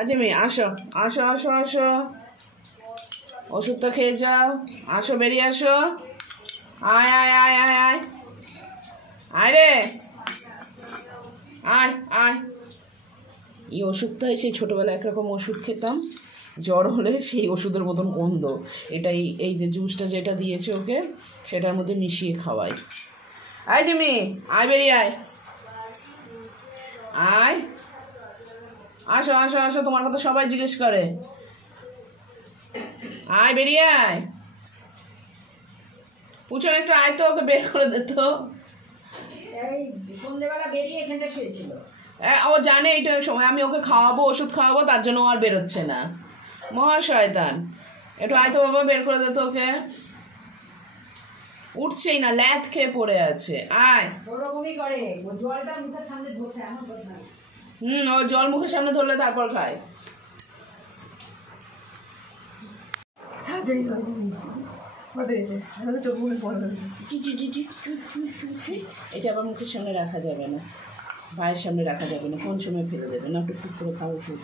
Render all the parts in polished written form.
আচ্ছা মেয়ে আসো আসো আসো আসো, ওষুধটা খেয়ে যাও, আসো বেরিয়ে আসো, আয় আয় আয় আয় আয় আয় রে, আয় আয়। এই ওষুধটা সেই ছোটোবেলায় একরকম ওষুধ খেতাম, জ্বর হলে সেই ওষুধের মতন গন্ধ। এটাই এই যে জুসটা যেটা দিয়েছে ওকে সেটার মধ্যে মিশিয়ে খাওয়াই। আয় জিমি, আয় বেরিয়ে আয়, আয় আসো আসো আসো, তোমার কথা সবাই জিজ্ঞেস করে, আয় বেরিয়ে আয়। পুচন একটু আয় তো, ওকে বের করে দিত। সন্ধ্যেবেলা বেরিয়ে এখানটা শুয়েছিল। ও জানে এইটা সময় আমি ওকে খাওয়াবো, ওষুধ খাওয়াবো, তার জন্য ও আর বেরোচ্ছে না। মহা শয়তান, একটু আয় তো বাবা, বের করে দিত ওকে। উঠছেই না, ল্যাথ খেয়ে পড়ে আছে। আয়। ওরকমই করে, জলটা মুখের সামনে ধরছে এমন কথা। ও জল মুখের সামনে ধরলে তারপর খায়। এটা আবার মুখের সামনে রাখা যাবে না, ভাইয়ের সামনে রাখা যাবে না, কোন সময় ফেলে দেবে না, একটু টুক করে খাওয়া ওষুধ।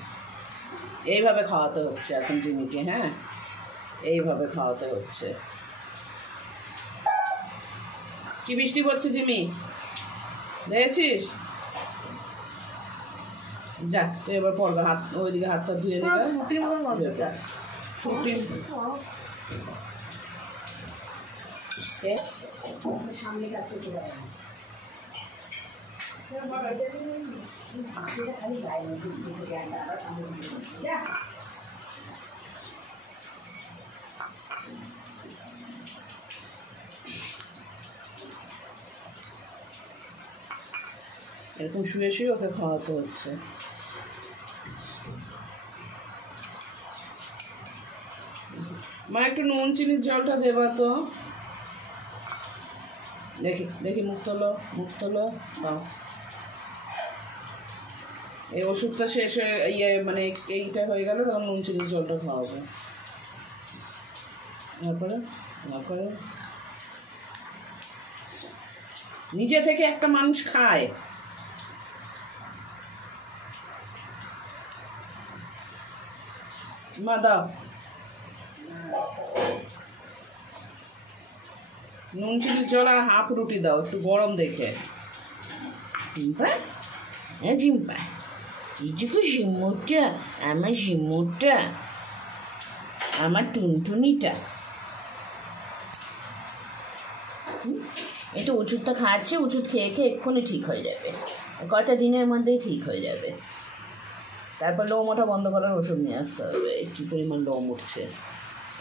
এইভাবে খাওয়াতে হচ্ছে এখন জিমিকে, হ্যাঁ এইভাবে খাওয়াতে হচ্ছে। কি বৃষ্টি পড়ছে জিমি, দেখেছিস? যা তুই এবার পড়বে, হাত ওইদিকে হাতটা ধুয়ে দিবে। সামনে কাছে খালি গায়ে এরকম শুয়ে শুয়ে ওকে খাওয়াতে হচ্ছে। মা একটু নুন চিনির জলটা দেবা তো, দেখি দেখি, মুখ তোলো মুখ তোলো, বাহ। এই ওষুধটা শেষ হয়ে মানে এইটা হয়ে গেলে তখন নুন চিনির জলটা খাওয়াবো। তারপরে তারপরে নিজে থেকে একটা মানুষ খায়, মা দাও নুন চিনির জল আর হাফ রুটি দাও, একটু গরম দেখে। জিম্পা, হ্যাঁ জিম্পা, এইটুকু শিমুরটা, আমার শিমুরটা, আমার টুনটুনিটা। একটু ওষুধটা খাচ্ছে, ওষুধ খেয়ে খেয়ে এক্ষুনি ঠিক হয়ে যাবে, কয়টা দিনের মধ্যেই ঠিক হয়ে যাবে। তারপর লোম ওঠা বন্ধ করার ওষুধ নিয়ে আসতে হবে। কী পরিমাণ লোম উঠছে,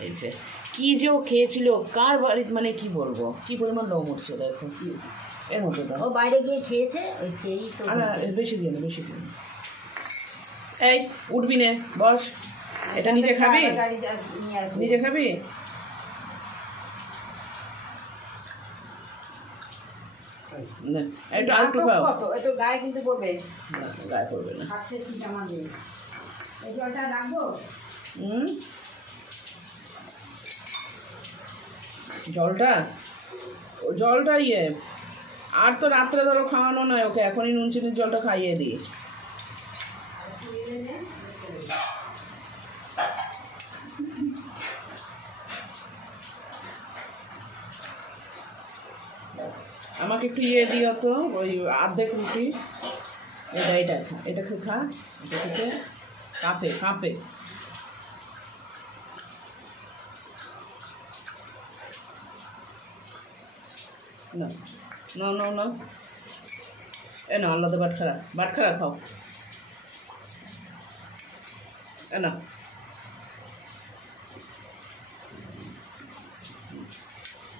এই যে কী যে ও খেয়েছিল, কার বাড়িতে, মানে কি বলবো, কি পরিমাণ লোম উঠছে দেখো। এর মতো দাও, ও বাইরে গিয়ে খেয়েছে, ওই খেয়েই তো। বেশি দিয়ে না, বেশি দিয়ে না। এই উঠবি নে, বস। এটা নিজে খাবি, নিজে খাবি। একটু আরেকটু খাও, একটু গায়ে কিন্তু পড়বে না গায়ে পড়বে না। এই জলটা রাখবো। জলটা, ও জলটা আর তো রাত্রে ধরো খাওয়ানো নয় ওকে, এখনই নুন চিনির জলটা খাইয়ে দিই। আমাকে একটু দিও তো, ওই অর্ধেক রুটি, এটা খা, এটা খা, এটা খেতে কাঁপে কাঁপে। না না না না, এ না আল্লাহ, বাটখারা খাও, এ না।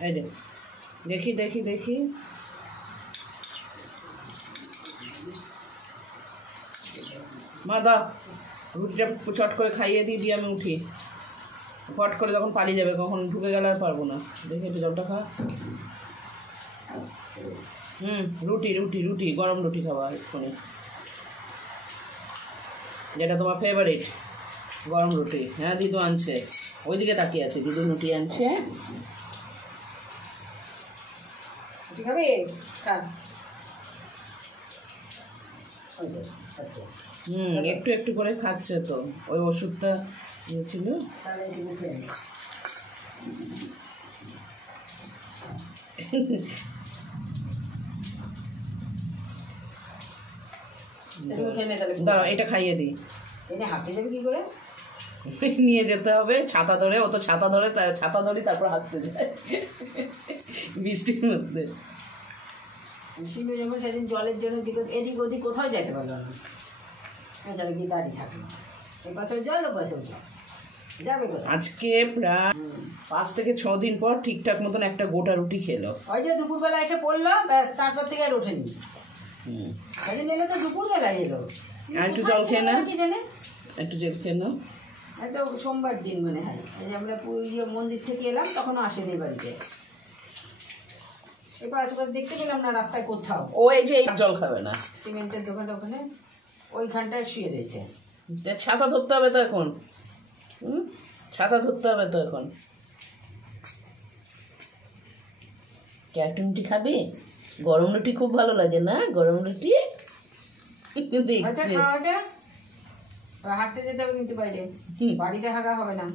এই যে দেখি দেখি দেখি, মা দাও রুটিটা চট করে খাইয়ে দিয়ে আমি উঠি, ফট করে যখন পালিয়ে যাবে, কখন ঢুকে গেলে আর পারবো না। দেখি একটু জলটা খা। রুটি রুটি রুটি, গরম রুটি খাওয়া এক্ষুনি, যেটা তোমার ফেভারিট গরম রুটি। হ্যাঁ দিদু আনছে, ওইদিকে তাকিয়ে আছে, দিদু রুটি আনছে। খাবে, খা। আচ্ছা একটু একটু করে খাচ্ছে তো, ওই ওষুধটা ছিল। তাহলে এই মুখে নে। একটু মুখে নে তাহলে। দাঁড়া, এটা খাইয়ে দিই। এনে হাতে যাবে কি করে? নিয়ে যেতে হবে ছাতা ধরে, ও তো ছাতা ধরে, ছাতা ধরি তারপর হাঁটতে যায় বৃষ্টির মধ্যে। শিলু যেমন সেদিন জলের জন্য এদিক ওদিক কোথাও যেতে পারলো না, চলে গিয়ে দাঁড়িয়ে থাকলো, এই পাশেও জল ও পাশেও জল, যাবে কোথায়? আজকে প্রায় 5 থেকে 6 দিন পর ঠিকঠাক মতন একটা গোটা রুটি খেলো। ওই যে দুপুরবেলা এসে পড়লো, ব্যাস তারপর থেকে আর ওঠেনি। সেদিন এলো তো দুপুরবেলায় এলো। আর একটু জল খেয়ে না, কি জানে, একটু জল খেয়ে নাও। এত সোমবার দিন মনে হয়, এই যে আমরা মন্দির থেকে এলাম তখনও আসেনি বাড়িতে। এবার আশেপাশে দেখতে পেলাম না রাস্তায় কোথাও। ও এই যে জল খাবে না, সিমেন্টের দোকানটা ওখানে ওইখানটায় শুয়ে রয়েছে। ছাতা ধরতে হবে তো এখন, ছাতা ধরতে হবে তো এখন। ক্যাটুনটি খাবি? গরম রুটি খুব ভালো লাগে না? গরম রুটি দেখছি। হাঁটতে যেতে হবে কিন্তু বাইরে, বাড়িতে হাগা হবে না।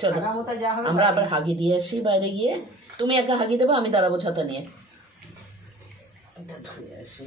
চলো হাগা মতো যা হবে আমরা আবার হাগি দিয়ে আসি বাইরে গিয়ে। তুমি একা হাগি দেবো, আমি দাঁড়াবো ছাতা নিয়ে। এটা ধুয়ে আসি।